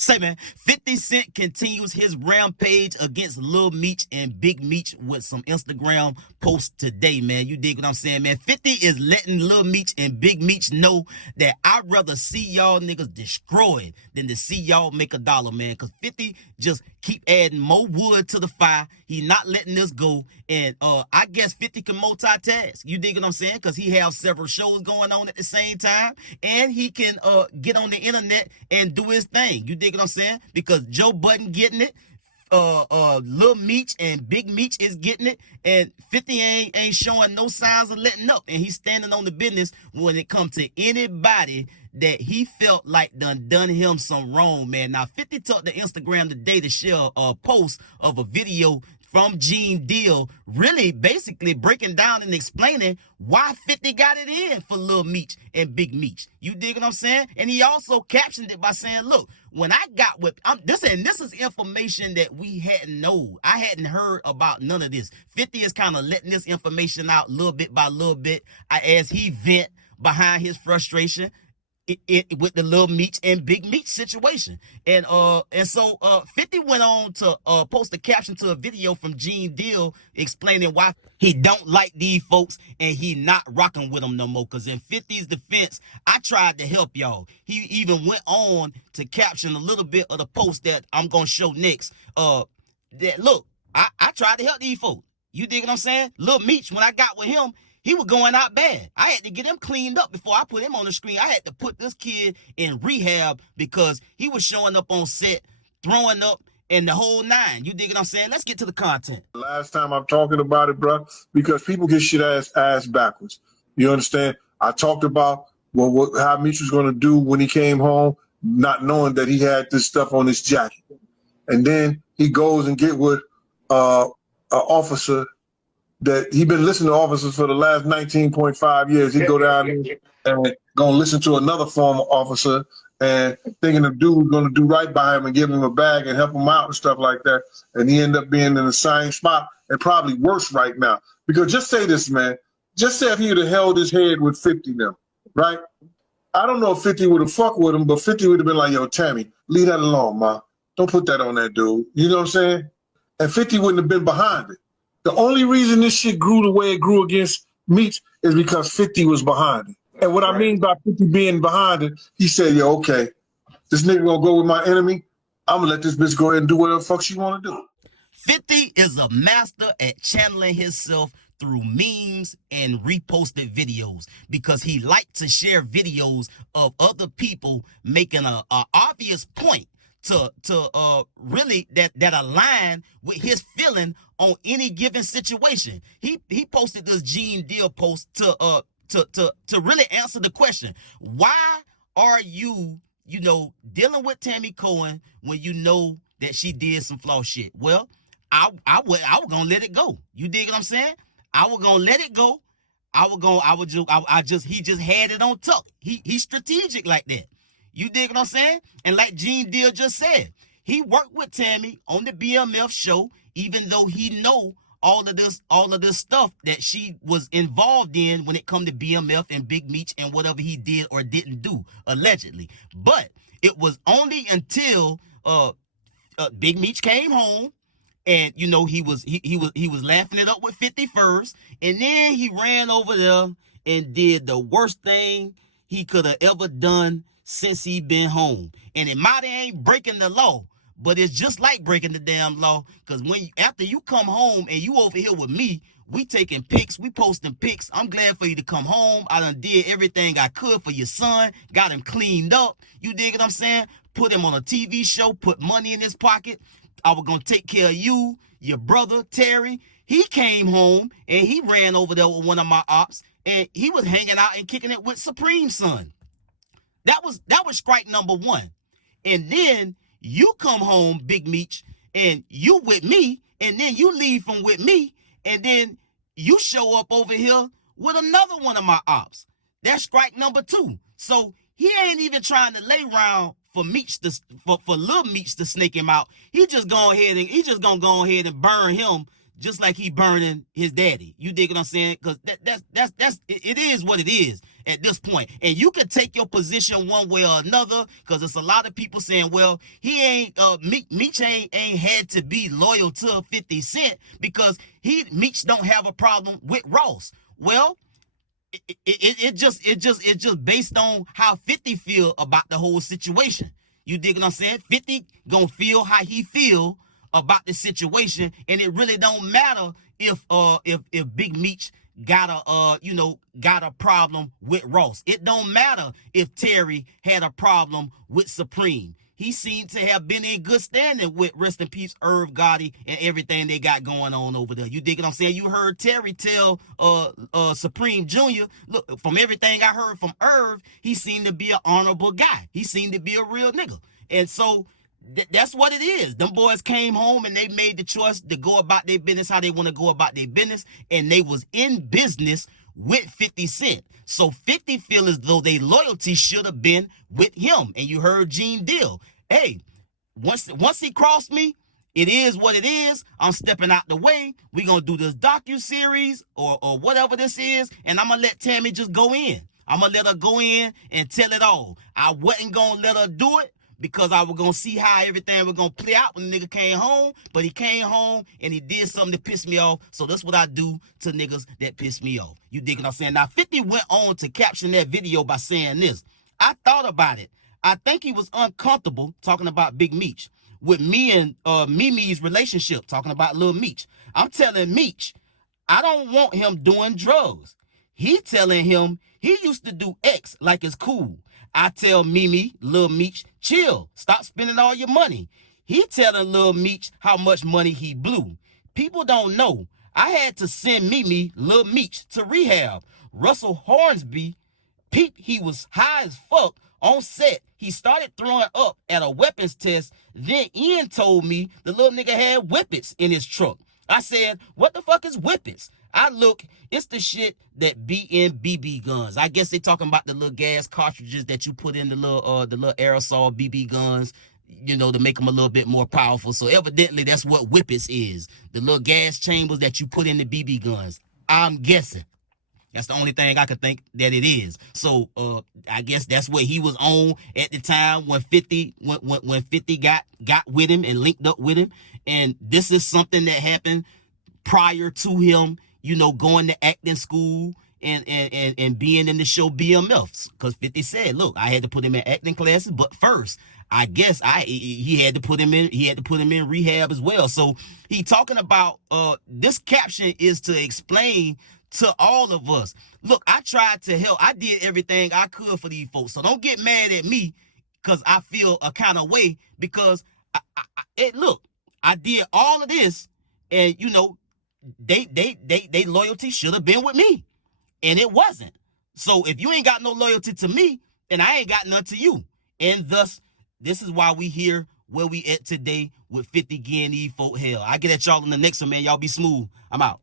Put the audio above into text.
Say, man, 50 Cent continues his rampage against Lil Meech and Big Meech with some Instagram posts today, man. You dig what I'm saying, man? 50 is letting Lil Meech and Big Meech know that I'd rather see y'all niggas destroyed than to see y'all make a dollar, man. Because 50 just keep adding more wood to the fire. He not letting this go. And I guess 50 can multitask. You dig what I'm saying? Because he have several shows going on at the same time. And he can get on the internet and do his thing. You dig what I'm saying? Because Joe Budden getting it. Lil Meech and Big Meech is getting it, and 50 ain't showing no signs of letting up, and he's standing on the business when it comes to anybody that he felt like done him some wrong, man. Now 50 took to Instagram today to share a post of a video from Gene Deal, really basically breaking down and explaining why 50 got it in for Lil Meech and Big Meech. You dig what I'm saying? And he also captioned it by saying, look, when I got with this is information that we hadn't known. I hadn't heard about none of this. 50 is kind of letting this information out little bit by little bit as he vent behind his frustration with the Lil Meech and Big Meech situation. And so 50 went on to post a caption to a video from Gene Deal explaining why he don't like these folks and he not rocking with them no more. Because in 50's defense, I tried to help y'all. He even went on to caption a little bit of the post that I'm gonna show next. That look, I tried to help these folks. You dig what I'm saying? Lil Meech, when I got with him, he was going out bad. I had to get him cleaned up before I put him on the screen. I had to put this kid in rehab because he was showing up on set, throwing up, and the whole nine. You dig what I'm saying? Let's get to the content. Last time I'm talking about it, bro, because people get shit ass backwards. You understand? I talked about how Meech was going to do when he came home, not knowing that he had this stuff on his jacket. And then he goes and get with an officer that he been listening to officers for the last 19.5 years. He go down and gonna listen to another former officer and thinking the dude's gonna do right by him and give him a bag and help him out and stuff like that. And he end up being in the same spot and probably worse right now. Because just say this, man. Just say if he would have held his head with 50 now, right? I don't know if 50 would have fucked with him, but 50 would have been like, yo, Tammy, leave that alone, ma. Don't put that on that dude. You know what I'm saying? And 50 wouldn't have been behind it. The only reason this shit grew the way it grew against Meech is because 50 was behind it. And what I mean by 50 being behind it, he said, yo, okay, this nigga gonna go with my enemy. I'm gonna let this bitch go ahead and do whatever the fuck she wanna do. 50 is a master at channeling himself through memes and reposted videos because he liked to share videos of other people making a obvious point to really that align with his feeling on any given situation. He posted this Gene Deal post to really answer the question, why are you dealing with Tammy Cohen when you know that she did some flaw shit? Well, I was gonna let it go. You dig what I'm saying? I was gonna let it go. He just had it on tuck. He's strategic like that. You dig what I'm saying? And like Gene Deal just said, he worked with Tammy on the BMF show, even though he know all of this stuff that she was involved in when it come to BMF and Big Meech and whatever he did or didn't do, allegedly. But it was only until Big Meech came home, and he was laughing it up with 50 first, and then he ran over there and did the worst thing he could have ever done since he been home. And it might ain't breaking the law, but it's just like breaking the damn law, because after you come home and you over here with me, we taking pics, we posting pics. I'm glad for you to come home. I done did everything I could for your son, got him cleaned up. You dig what I'm saying? Put him on a TV show, put money in his pocket. I was gonna take care of you, your brother, Terry. He came home and he ran over there with one of my ops, and he was hanging out and kicking it with Supreme's son. That was strike number one. And then you come home, Big Meech, and you with me, and then you leave from with me, and then you show up over here with another one of my ops. That's strike number two. So he ain't even trying to lay around for Meech for Lil Meech to snake him out. He just gonna go ahead and burn him just like he burning his daddy. You dig what I'm saying? Because it is what it is at this point. And you can take your position one way or another, because it's a lot of people saying, well, he ain't Meech ain't had to be loyal to 50 Cent because Meech don't have a problem with Ross. Well, it just based on how 50 feel about the whole situation. You dig what I'm saying? 50 gonna feel how he feel about the situation, and it really don't matter if Big Meech got a problem with Ross. It don't matter if Terry had a problem with Supreme. He seemed to have been in good standing with, rest in peace, Irv Gotti and everything they got going on over there. You dig what I'm saying? You heard Terry tell Supreme Jr., look, from everything I heard from Irv, he seemed to be an honorable guy. He seemed to be a real nigga. And so that's what it is. Them boys came home and they made the choice to go about their business how they want to go about their business, and they was in business with 50 Cent. So 50 feel as though their loyalty should have been with him. And you heard Gene Deal. Hey, once he crossed me, it is what it is. I'm stepping out the way. We're going to do this docu-series or whatever this is, and I'm going to let Tammy just go in. I'm going to let her go in and tell it all. I wasn't going to let her do it because I was going to see how everything was going to play out when the nigga came home. But he came home and he did something that pissed me off. So that's what I do to niggas that piss me off. You dig what I'm saying? Now, 50 went on to caption that video by saying this. I thought about it. I think he was uncomfortable talking about Big Meech with me and Mimi's relationship, talking about Lil Meech. I'm telling Meech, I don't want him doing drugs. He telling him he used to do X like it's cool. I tell Mimi, Lil Meech, chill, stop spending all your money. He telling Lil Meech how much money he blew. People don't know. I had to send Mimi, Lil Meech, to rehab. Russell Hornsby, he was high as fuck on set. He started throwing up at a weapons test. Then Ian told me the little nigga had whippets in his truck. I said, what the fuck is whippets? I look, it's the shit that be in BB guns. I guess they talking about the little gas cartridges that you put in the little aerosol BB guns, you know, to make them a little bit more powerful. So evidently that's what whippets is. The little gas chambers that you put in the BB guns. I'm guessing. That's the only thing I could think that it is. So I guess that's what he was on at the time when 50 got with him and linked up with him. And this is something that happened prior to him, you know, going to acting school and being in the show BMFs. Because 50 said, look, I had to put him in acting classes, but first, I guess he had to put him in rehab as well. So he talking about this caption is to explain to all of us. Look, I tried to help. I did everything I could for these folks. So don't get mad at me because I feel a kind of way, because look, I did all of this, and you know, they loyalty should have been with me, and it wasn't. So if you ain't got no loyalty to me, then I ain't got none to you. And thus, this is why we here where we at today with 50 getting these folk hell. I get at y'all in the next one, man. Y'all be smooth. I'm out.